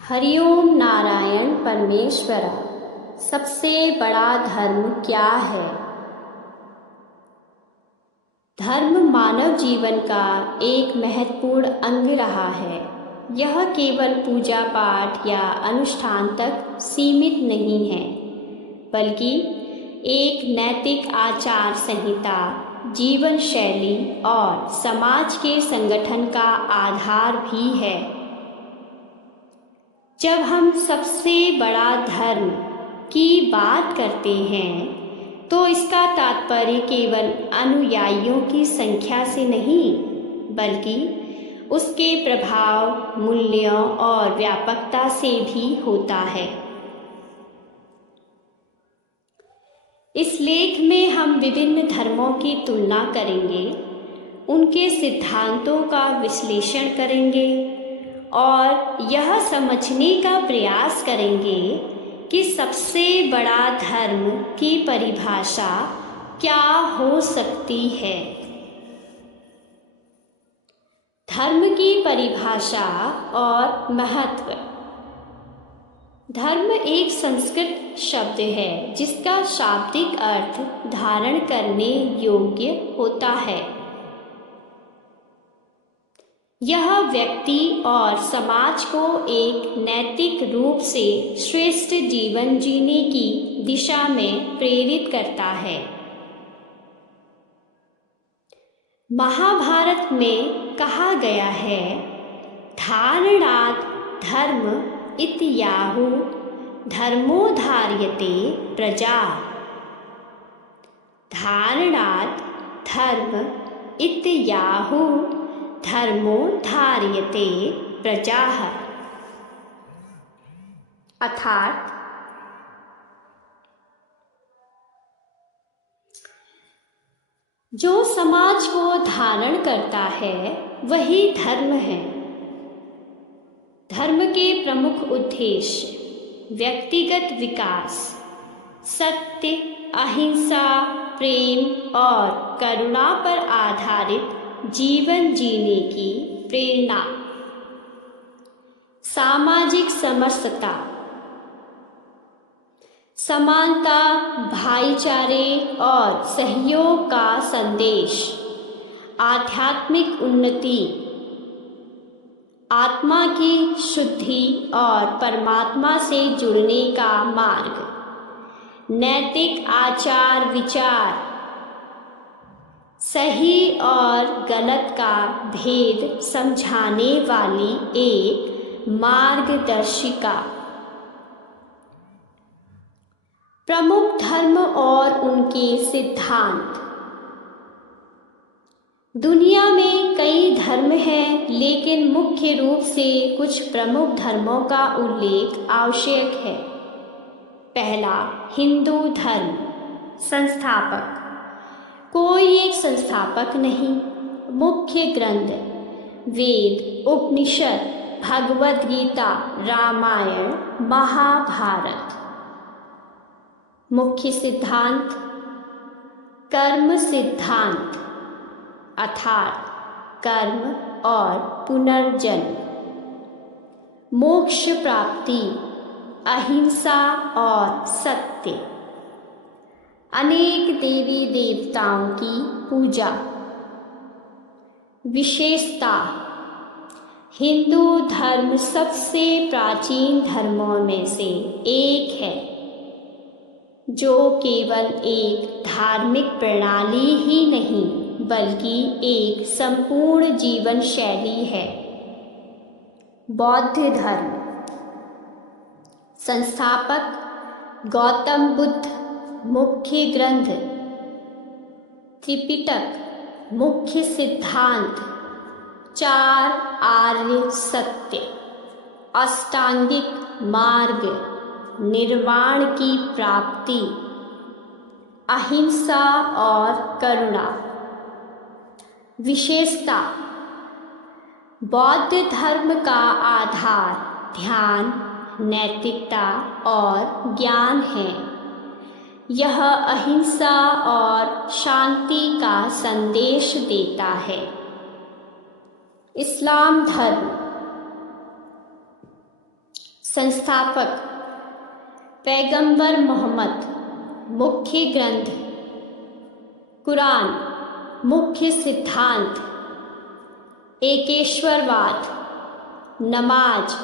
हरिओम नारायण परमेश्वरा। सबसे बड़ा धर्म क्या है? धर्म मानव जीवन का एक महत्वपूर्ण अंग रहा है। यह केवल पूजा पाठ या अनुष्ठान तक सीमित नहीं है, बल्कि एक नैतिक आचार संहिता, जीवन शैली और समाज के संगठन का आधार भी है। जब हम सबसे बड़ा धर्म की बात करते हैं तो इसका तात्पर्य केवल अनुयायियों की संख्या से नहीं, बल्कि उसके प्रभाव, मूल्यों और व्यापकता से भी होता है। इस लेख में हम विभिन्न धर्मों की तुलना करेंगे, उनके सिद्धांतों का विश्लेषण करेंगे और यह समझने का प्रयास करेंगे कि सबसे बड़ा धर्म की परिभाषा क्या हो सकती है। धर्म की परिभाषा और महत्व। धर्म एक संस्कृत शब्द है जिसका शाब्दिक अर्थ धारण करने योग्य होता है। यह व्यक्ति और समाज को एक नैतिक रूप से श्रेष्ठ जीवन जीने की दिशा में प्रेरित करता है। महाभारत में कहा गया है, धारणात् धर्म इत्याहु धर्मो धार्यते प्रजा। धारणात् धर्म इत्याहु धर्मो धार्यते प्रजाः। अर्थात जो समाज को धारण करता है वही धर्म है। धर्म के प्रमुख उद्देश्य व्यक्तिगत विकास, सत्य, अहिंसा, प्रेम और करुणा पर आधारित जीवन जीने की प्रेरणा, सामाजिक समरसता, समानता, भाईचारे और सहयोग का संदेश, आध्यात्मिक उन्नति, आत्मा की शुद्धि और परमात्मा से जुड़ने का मार्ग, नैतिक आचार विचार, सही और गलत का भेद समझाने वाली एक मार्गदर्शिका। प्रमुख धर्म और उनके सिद्धांत। दुनिया में कई धर्म हैं, लेकिन मुख्य रूप से कुछ प्रमुख धर्मों का उल्लेख आवश्यक है। पहला, हिंदू धर्म। संस्थापक। कोई एक संस्थापक नहीं। मुख्य ग्रंथ वेद, उपनिषद, भगवद गीता, रामायण, महाभारत। मुख्य सिद्धांत कर्म सिद्धांत, अर्थात कर्म और पुनर्जन्म, मोक्ष प्राप्ति, अहिंसा और सत्य, अनेक देवी देवताओं की पूजा। विशेषता, हिंदू धर्म सबसे प्राचीन धर्मों में से एक है जो केवल एक धार्मिक प्रणाली ही नहीं, बल्कि एक संपूर्ण जीवन शैली है। बौद्ध धर्म। संस्थापक गौतम बुद्ध। मुख्य ग्रंथ त्रिपिटक। मुख्य सिद्धांत 4 आर्य सत्य, अष्टांगिक मार्ग, निर्वाण की प्राप्ति, अहिंसा और करुणा। विशेषता, बौद्ध धर्म का आधार ध्यान, नैतिकता और ज्ञान है। यह अहिंसा और शांति का संदेश देता है। इस्लाम धर्म। संस्थापक पैगंबर मोहम्मद। मुख्य ग्रंथ कुरान। मुख्य सिद्धांत एकेश्वरवाद, नमाज,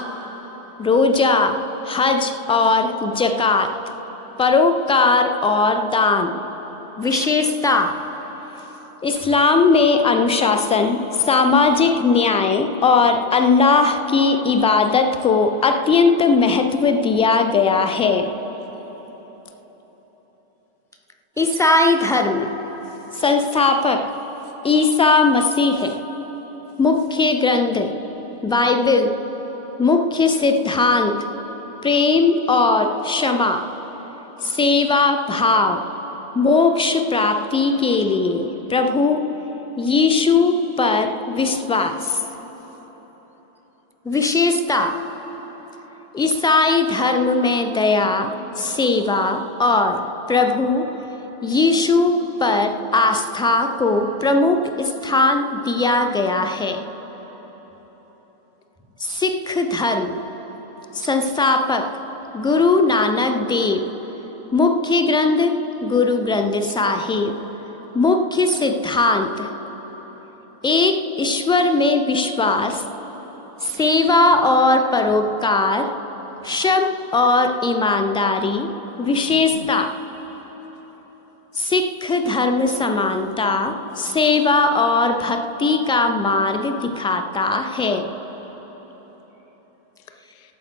रोजा, हज और ज़कात, परोपकार और दान। विशेषता इस्लाम में अनुशासन, सामाजिक न्याय और अल्लाह की इबादत को अत्यंत महत्व दिया गया है। ईसाई धर्म। संस्थापक ईसा मसीह। मुख्य ग्रंथ बाइबल। मुख्य सिद्धांत प्रेम और क्षमा, सेवा भाव, मोक्ष प्राप्ति के लिए प्रभु यीशु पर विश्वास। विशेषता ईसाई धर्म में दया, सेवा और प्रभु यीशु पर आस्था को प्रमुख स्थान दिया गया है। सिख धर्म। संस्थापक गुरु नानक देव। मुख्य ग्रंथ गुरु ग्रंथ साहिब। मुख्य सिद्धांत एक ईश्वर में विश्वास, सेवा और परोपकार, शब्द और ईमानदारी। विशेषता सिख धर्म समानता, सेवा और भक्ति का मार्ग दिखाता है।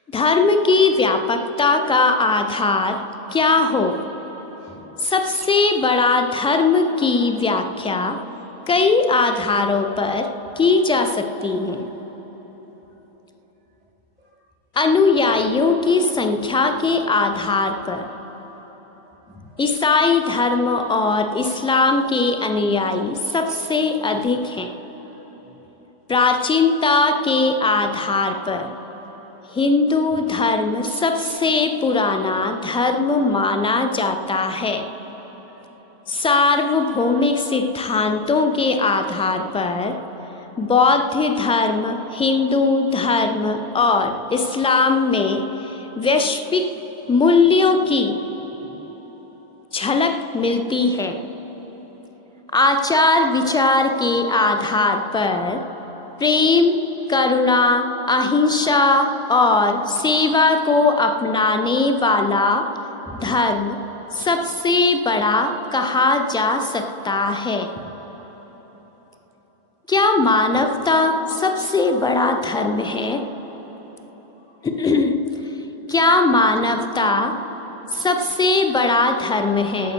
धर्म की व्यापकता का आधार क्या हो? सबसे बड़ा धर्म की व्याख्या कई आधारों पर की जा सकती है। अनुयायियों की संख्या के आधार पर ईसाई धर्म और इस्लाम के अनुयायी सबसे अधिक हैं। प्राचीनता के आधार पर हिंदू धर्म सबसे पुराना धर्म माना जाता है। सार्वभौमिक सिद्धांतों के आधार पर बौद्ध धर्म, हिंदू धर्म और इस्लाम में वैश्विक मूल्यों की झलक मिलती है। आचार विचार के आधार पर प्रेम, करुणा, अहिंसा और सेवा को अपनाने वाला धर्म सबसे बड़ा कहा जा सकता है। क्या मानवता सबसे बड़ा धर्म है? क्या मानवता सबसे बड़ा धर्म है?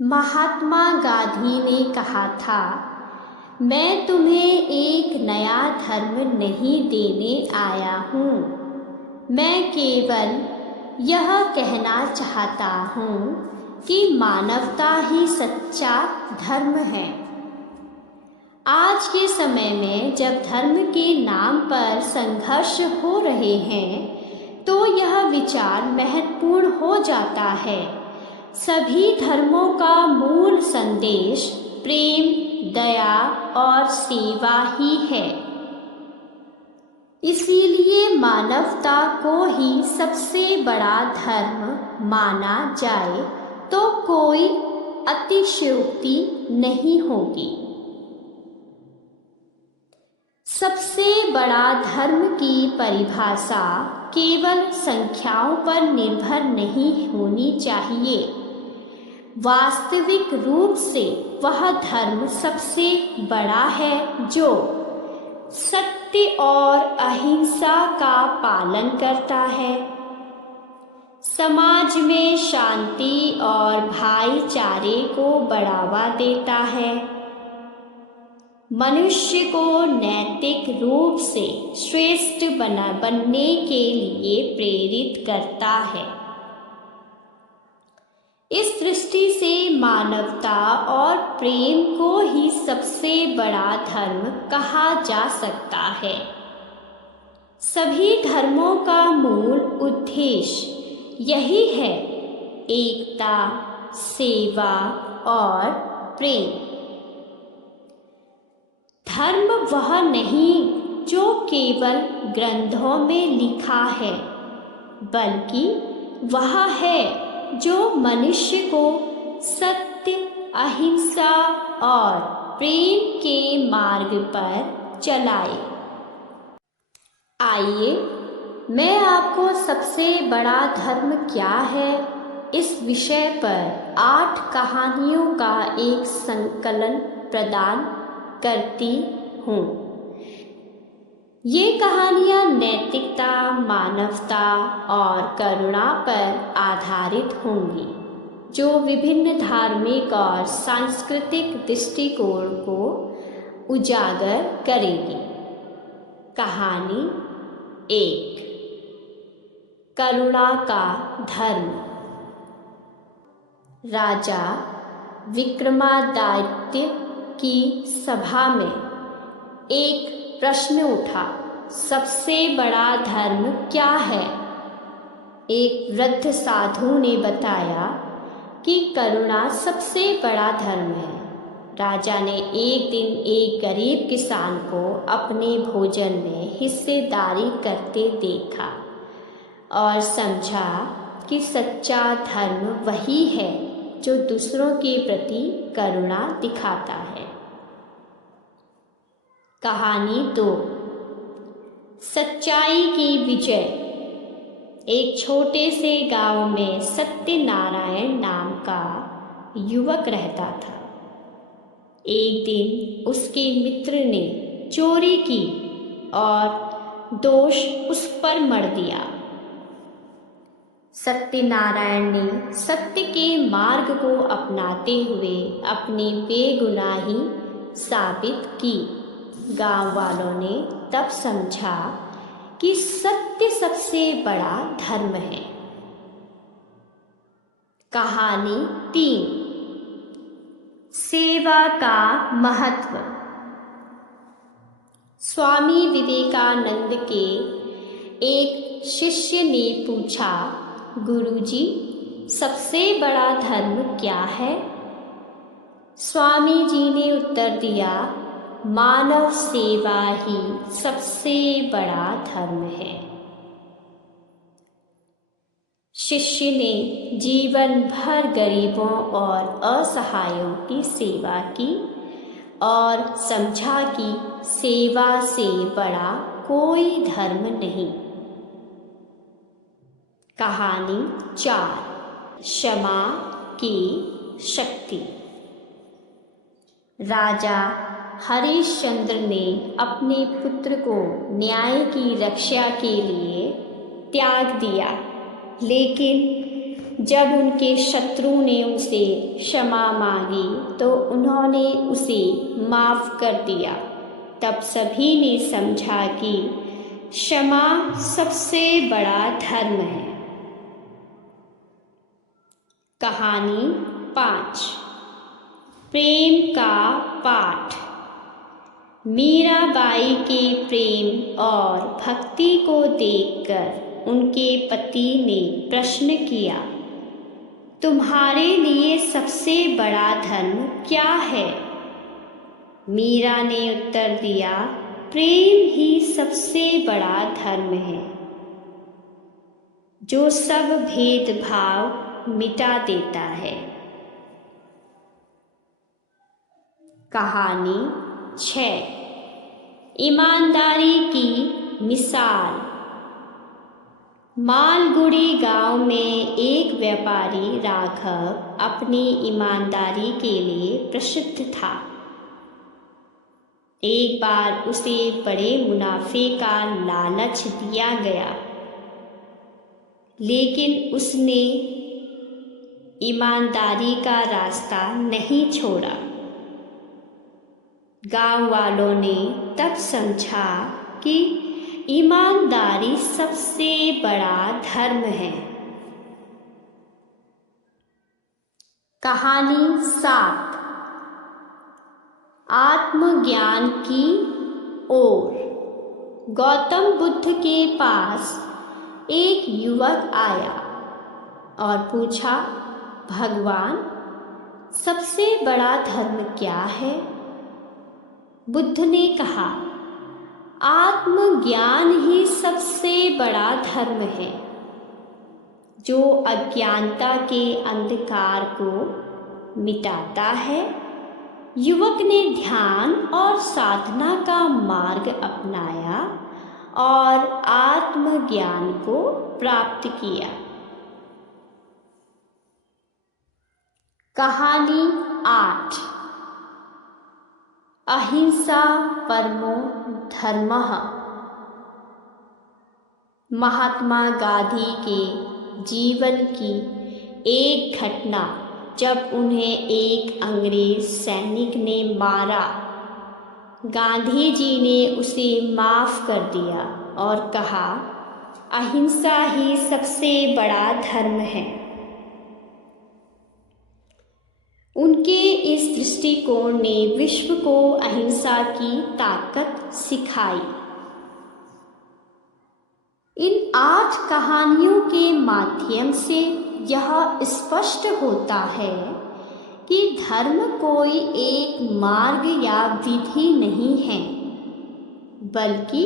महात्मा गांधी ने कहा था, मैं तुम्हें एक नया धर्म नहीं देने आया हूँ, मैं केवल यह कहना चाहता हूँ कि मानवता ही सच्चा धर्म है। आज के समय में जब धर्म के नाम पर संघर्ष हो रहे हैं तो यह विचार महत्वपूर्ण हो जाता है। सभी धर्मों का मूल संदेश प्रेम, दया और सेवा ही है। इसीलिए मानवता को ही सबसे बड़ा धर्म माना जाए तो कोई अतिशयोक्ति नहीं होगी। सबसे बड़ा धर्म की परिभाषा केवल संख्याओं पर निर्भर नहीं होनी चाहिए। वास्तविक रूप से वह धर्म सबसे बड़ा है जो सत्य और अहिंसा का पालन करता है, समाज में शांति और भाईचारे को बढ़ावा देता है, मनुष्य को नैतिक रूप से श्रेष्ठ बनने के लिए प्रेरित करता है। इस दृष्टि से मानवता और प्रेम को ही सबसे बड़ा धर्म कहा जा सकता है। सभी धर्मों का मूल उद्देश्य यही है, एकता, सेवा और प्रेम। धर्म वह नहीं जो केवल ग्रंथों में लिखा है, बल्कि वह है जो मनुष्य को सत्य, अहिंसा और प्रेम के मार्ग पर चलाए। आइए मैं आपको सबसे बड़ा धर्म क्या है इस विषय पर 8 कहानियों का एक संकलन प्रदान करती हूँ। ये कहानियाँ नैतिकता, मानवता और करुणा पर आधारित होंगी, जो विभिन्न धार्मिक और सांस्कृतिक दृष्टिकोण को उजागर करेगी। कहानी 1, करुणा का धर्म। राजा विक्रमादित्य की सभा में एक प्रश्न उठा, सबसे बड़ा धर्म क्या है? एक वृद्ध साधु ने बताया कि करुणा सबसे बड़ा धर्म है। राजा ने एक दिन एक गरीब किसान को अपने भोजन में हिस्सेदारी करते देखा और समझा कि सच्चा धर्म वही है जो दूसरों के प्रति करुणा दिखाता है। कहानी 2, सच्चाई की विजय। एक छोटे से गांव में सत्यनारायण नाम का युवक रहता था। एक दिन उसके मित्र ने चोरी की और दोष उस पर मढ़ दिया। सत्यनारायण ने सत्य के मार्ग को अपनाते हुए अपनी बेगुनाही साबित की। गांव वालों ने तब समझा कि सत्य सबसे बड़ा धर्म है। कहानी 3, सेवा का महत्व। स्वामी विवेकानंद के एक शिष्य ने पूछा, गुरुजी, सबसे बड़ा धर्म क्या है? स्वामी जी ने उत्तर दिया, मानव सेवा ही सबसे बड़ा धर्म है। शिष्य ने जीवन भर गरीबों और असहायों की सेवा की और समझा कि सेवा से बड़ा कोई धर्म नहीं। कहानी 4, क्षमा की शक्ति। राजा हरिश्चंद्र ने अपने पुत्र को न्याय की रक्षा के लिए त्याग दिया, लेकिन जब उनके शत्रु ने उनसे क्षमा मांगी तो उन्होंने उसे माफ कर दिया। तब सभी ने समझा कि क्षमा सबसे बड़ा धर्म है। कहानी 5, प्रेम का पाठ। मीराबाई के प्रेम और भक्ति को देखकर उनके पति ने प्रश्न किया, तुम्हारे लिए सबसे बड़ा धर्म क्या है? मीरा ने उत्तर दिया, प्रेम ही सबसे बड़ा धर्म है, जो सब भेदभाव मिटा देता है। कहानी 6, ईमानदारी की मिसाल। मालगुड़ी गांव में एक व्यापारी राघव अपनी ईमानदारी के लिए प्रसिद्ध था। एक बार उसे बड़े मुनाफे का लालच दिया गया, लेकिन उसने ईमानदारी का रास्ता नहीं छोड़ा। गांव वालों ने तब समझा कि ईमानदारी सबसे बड़ा धर्म है। कहानी 7, आत्मज्ञान की ओर। गौतम बुद्ध के पास एक युवक आया और पूछा, भगवान, सबसे बड़ा धर्म क्या है? बुद्ध ने कहा, आत्मज्ञान ही सबसे बड़ा धर्म है, जो अज्ञानता के अंधकार को मिटाता है। युवक ने ध्यान और साधना का मार्ग अपनाया और आत्मज्ञान को प्राप्त किया। कहानी 8। अहिंसा परमो धर्मः। महात्मा गांधी के जीवन की एक घटना, जब उन्हें एक अंग्रेज सैनिक ने मारा, गांधी जी ने उसे माफ कर दिया और कहा, अहिंसा ही सबसे बड़ा धर्म है। उनके इस दृष्टिकोण ने विश्व को अहिंसा की ताकत सिखाई। इन 8 कहानियों के माध्यम से यह स्पष्ट होता है कि धर्म कोई एक मार्ग या विधि नहीं है, बल्कि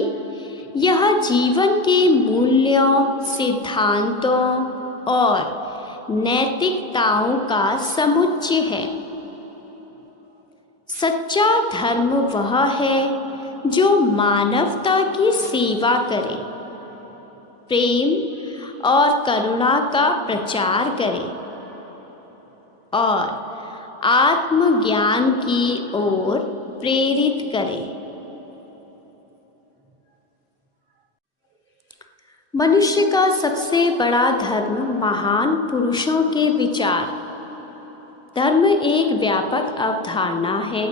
यह जीवन के मूल्यों, सिद्धांतों और नैतिकताओं का समुच्चय है। सच्चा धर्म वह है जो मानवता की सेवा करे, प्रेम और करुणा का प्रचार करे और आत्मज्ञान की ओर प्रेरित करे। मनुष्य का सबसे बड़ा धर्म महान पुरुषों के विचार। धर्म एक व्यापक अवधारणा है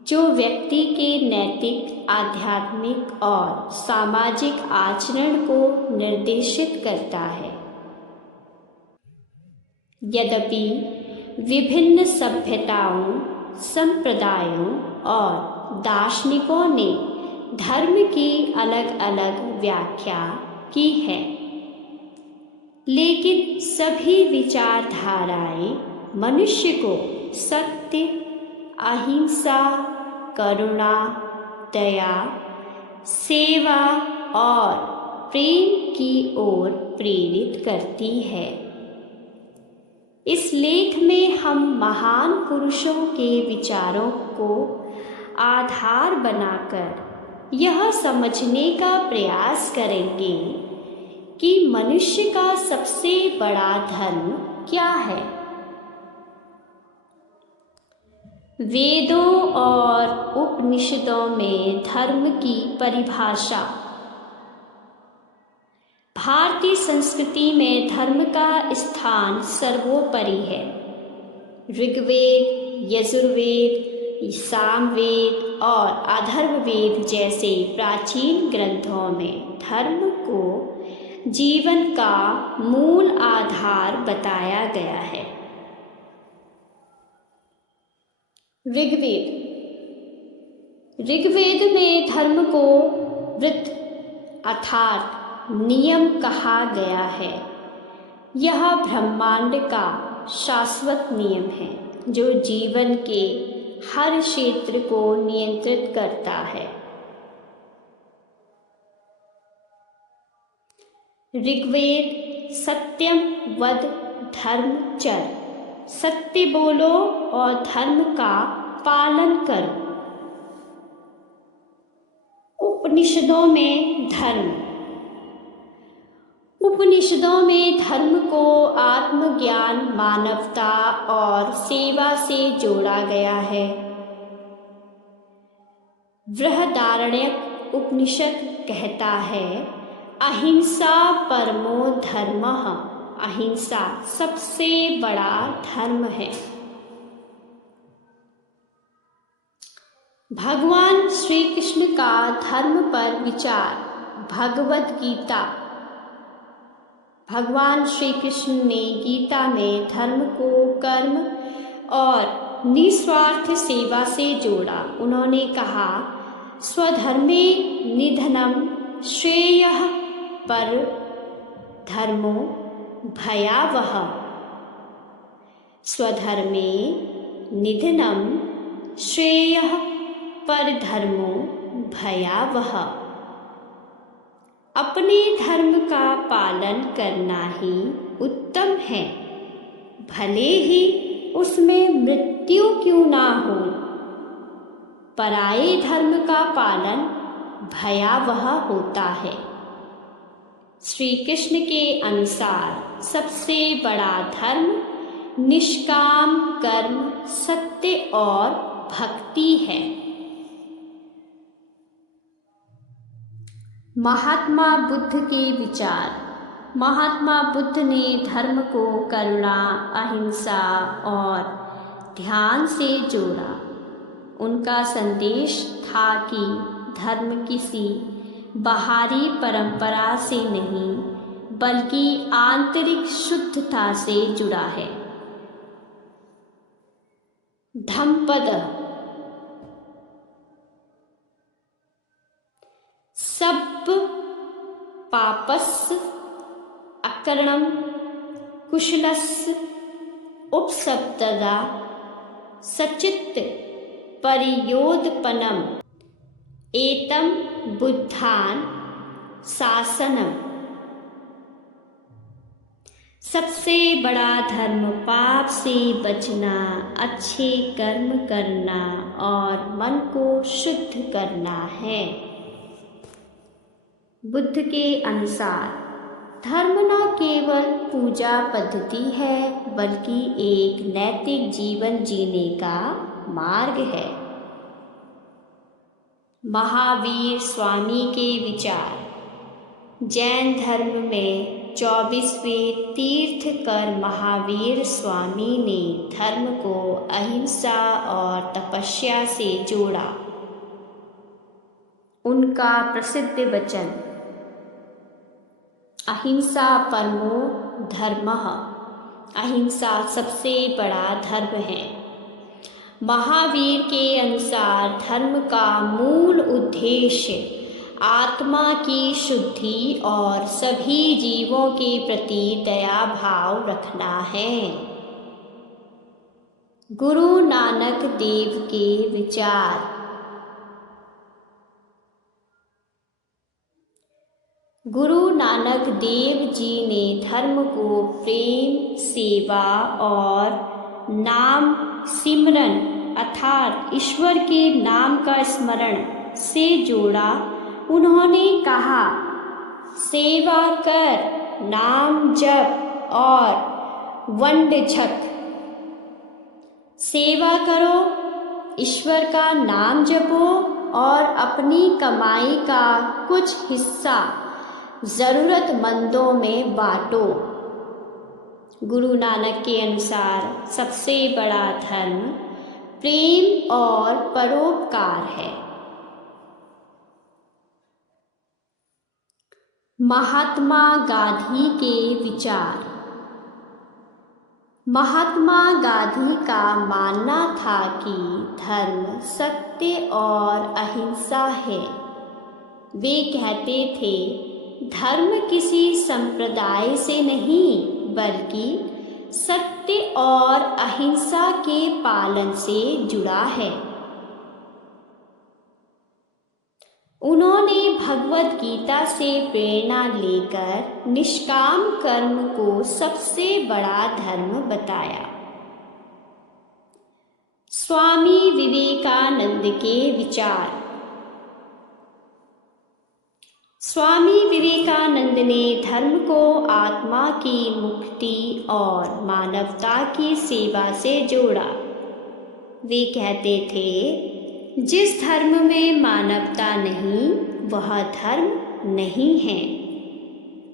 जो व्यक्ति के नैतिक, आध्यात्मिक और सामाजिक आचरण को निर्देशित करता है। यद्यपि विभिन्न सभ्यताओं, संप्रदायों और दार्शनिकों ने धर्म की अलग अलग व्याख्या की है, लेकिन सभी विचारधाराएं मनुष्य को सत्य, अहिंसा, करुणा, दया, सेवा और प्रेम की ओर प्रेरित करती है। इस लेख में हम महान पुरुषों के विचारों को आधार बनाकर यह समझने का प्रयास करेंगे कि मनुष्य का सबसे बड़ा धर्म क्या है। वेदों और उपनिषदों में धर्म की परिभाषा। भारतीय संस्कृति में धर्म का स्थान सर्वोपरि है। ऋग्वेद, यजुर्वेद, सामवेद और अथर्ववेद जैसे प्राचीन ग्रंथों में धर्म को जीवन का मूल आधार बताया गया है। ऋग्वेद में धर्म को व्रत अर्थात नियम कहा गया है। यह ब्रह्मांड का शाश्वत नियम है जो जीवन के हर क्षेत्र को नियंत्रित करता है। ऋग्वेद सत्यम वद धर्म चर, सत्य बोलो और धर्म का पालन करो। उपनिषदों में धर्म को आत्मज्ञान, मानवता और सेवा से जोड़ा गया है। बृहदारण्यक उपनिषद कहता है, अहिंसा परमो धर्मः, अहिंसा सबसे बड़ा धर्म है। भगवान श्री कृष्ण का धर्म पर विचार। भगवद गीता। भगवान श्री कृष्ण ने गीता में धर्म को कर्म और निस्वार्थ सेवा से जोड़ा। उन्होंने कहा, स्वधर्मे निधनम श्रेयः पर धर्मो भयावह। स्वधर्मे निधनम श्रेयः पर धर्मो भयावह। अपने धर्म का पालन करना ही उत्तम है, भले ही उसमें मृत्यु क्यों ना हो। पराये धर्म का पालन भयावह होता है। श्री कृष्ण के अनुसार सबसे बड़ा धर्म निष्काम कर्म, सत्य और भक्ति है। महात्मा बुद्ध के विचार। महात्मा बुद्ध ने धर्म को करुणा, अहिंसा और ध्यान से जोड़ा। उनका संदेश था कि धर्म किसी बाहरी परंपरा से नहीं, बल्कि आंतरिक शुद्धता से जुड़ा है। धम्मपद। सब पापस्य अकरणम कुशलस्य उपसप्तदा सचित्त परियोदपनम एतम बुद्धान शासनम। सबसे बड़ा धर्म पाप से बचना, अच्छे कर्म करना और मन को शुद्ध करना है। बुद्ध के अनुसार धर्म न केवल पूजा पद्धति है, बल्कि एक नैतिक जीवन जीने का मार्ग है। महावीर स्वामी के विचार। जैन धर्म में 24वें तीर्थकर महावीर स्वामी ने धर्म को अहिंसा और तपस्या से जोड़ा। उनका प्रसिद्ध वचन अहिंसा परमो धर्मः, अहिंसा सबसे बड़ा धर्म है। महावीर के अनुसार धर्म का मूल उद्देश्य आत्मा की शुद्धि और सभी जीवों के प्रति दया भाव रखना है। गुरु नानक देव के विचार। गुरु नानक देव जी ने धर्म को प्रेम, सेवा और नाम सिमरन अर्थात ईश्वर के नाम का स्मरण से जोड़ा। उन्होंने कहा, सेवा कर, नाम जप और वंड झक। सेवा करो, ईश्वर का नाम जपो और अपनी कमाई का कुछ हिस्सा ज़रूरतमंदों में बांटो। गुरु नानक के अनुसार सबसे बड़ा धर्म प्रेम और परोपकार है। महात्मा गांधी के विचार। महात्मा गांधी का मानना था कि धर्म सत्य और अहिंसा है। वे कहते थे, धर्म किसी संप्रदाय से नहीं, बल्कि सत्य और अहिंसा के पालन से जुड़ा है। उन्होंने भगवद गीता से प्रेरणा लेकर निष्काम कर्म को सबसे बड़ा धर्म बताया। स्वामी विवेकानंद के विचार। स्वामी विवेकानंद ने धर्म को आत्मा की मुक्ति और मानवता की सेवा से जोड़ा। वे कहते थे, जिस धर्म में मानवता नहीं, वह धर्म नहीं है।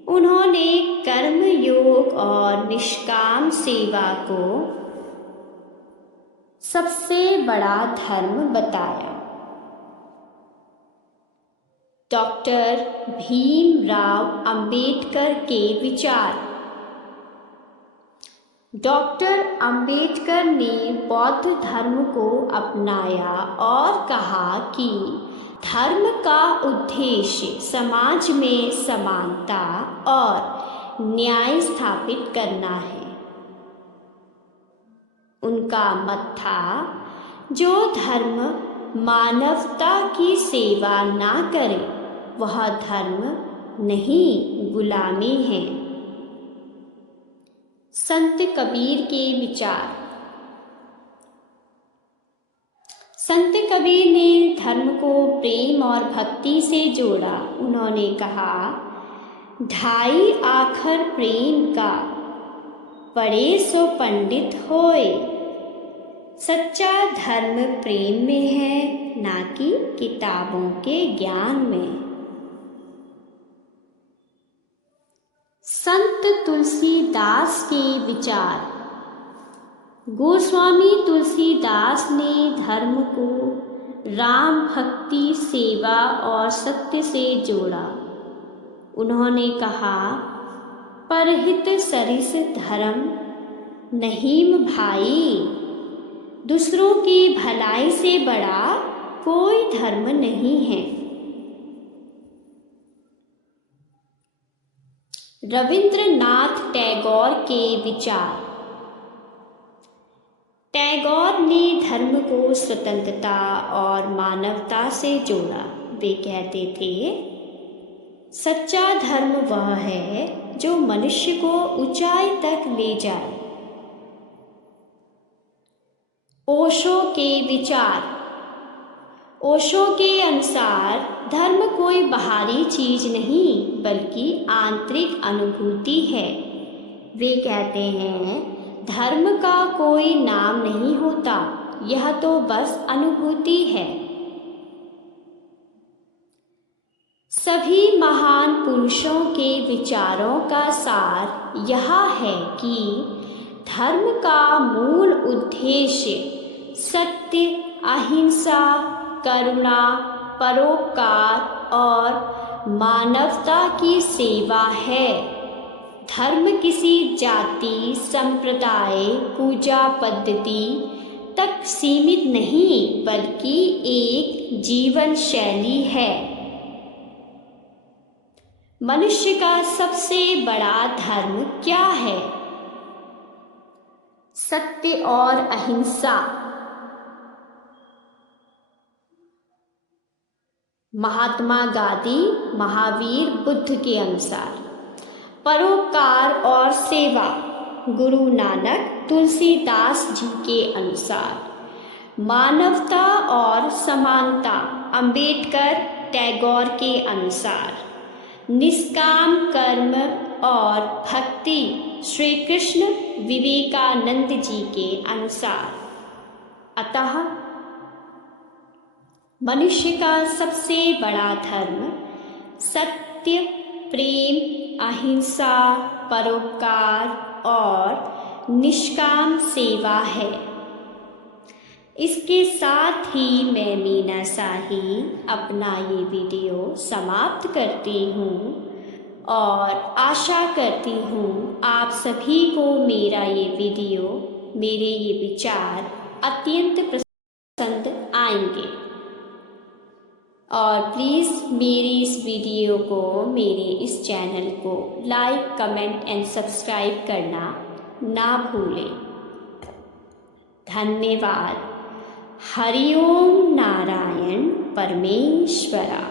उन्होंने कर्म योग और निष्काम सेवा को सबसे बड़ा धर्म बताया। डॉक्टर भीमराव अंबेडकर के विचार। डॉक्टर अंबेडकर ने बौद्ध धर्म को अपनाया और कहा कि धर्म का उद्देश्य समाज में समानता और न्याय स्थापित करना है। उनका मत था, जो धर्म मानवता की सेवा ना करे वह धर्म नहीं, गुलामी है। संत कबीर के विचार। संत कबीर ने धर्म को प्रेम और भक्ति से जोड़ा। उन्होंने कहा, ढाई आखर प्रेम का, पढ़े सो पंडित होए। सच्चा धर्म प्रेम में है, ना कि किताबों के ज्ञान में। संत तुलसीदास के विचार। गोस्वामी तुलसीदास ने धर्म को राम भक्ति, सेवा और सत्य से जोड़ा। उन्होंने कहा, परहित सरिस धर्म नहीं भाई, दूसरों की भलाई से बड़ा कोई धर्म नहीं है। रविंद्रनाथ टैगोर के विचार। टैगोर ने धर्म को स्वतंत्रता और मानवता से जोड़ा। वे कहते थे, सच्चा धर्म वह है जो मनुष्य को ऊंचाई तक ले जाए। ओशो के विचार। ओशो के अनुसार धर्म कोई बाहरी चीज नहीं बल्कि आंतरिक अनुभूति है। वे कहते हैं, धर्म का कोई नाम नहीं होता, यह तो बस अनुभूति है। सभी महान पुरुषों के विचारों का सार यह है कि धर्म का मूल उद्देश्य सत्य, अहिंसा, करुणा, परोपकार और मानवता की सेवा है। धर्म किसी जाति, संप्रदाय, पूजा पद्धति तक सीमित नहीं बल्कि एक जीवन शैली है। मनुष्य का सबसे बड़ा धर्म क्या है? सत्य और अहिंसा। महात्मा गांधी, महावीर बुद्ध के अनुसार परोपकार और सेवा। गुरु नानक, तुलसीदास जी के अनुसार मानवता और समानता। अंबेडकर, टैगोर के अनुसार निष्काम कर्म और भक्ति। श्री कृष्ण, विवेकानंद जी के अनुसार। अतः मनुष्य का सबसे बड़ा धर्म सत्य, प्रेम, अहिंसा, परोपकार और निष्काम सेवा है। इसके साथ ही मैं मीना शाही अपना ये वीडियो समाप्त करती हूँ और आशा करती हूँ आप सभी को मेरा ये वीडियो, मेरे ये विचार अत्यंत पसंद आएंगे। और प्लीज़ मेरी इस वीडियो को, मेरे इस चैनल को लाइक, कमेंट एंड सब्सक्राइब करना ना भूलें। धन्यवाद। हरि ओम नारायण परमेश्वरा।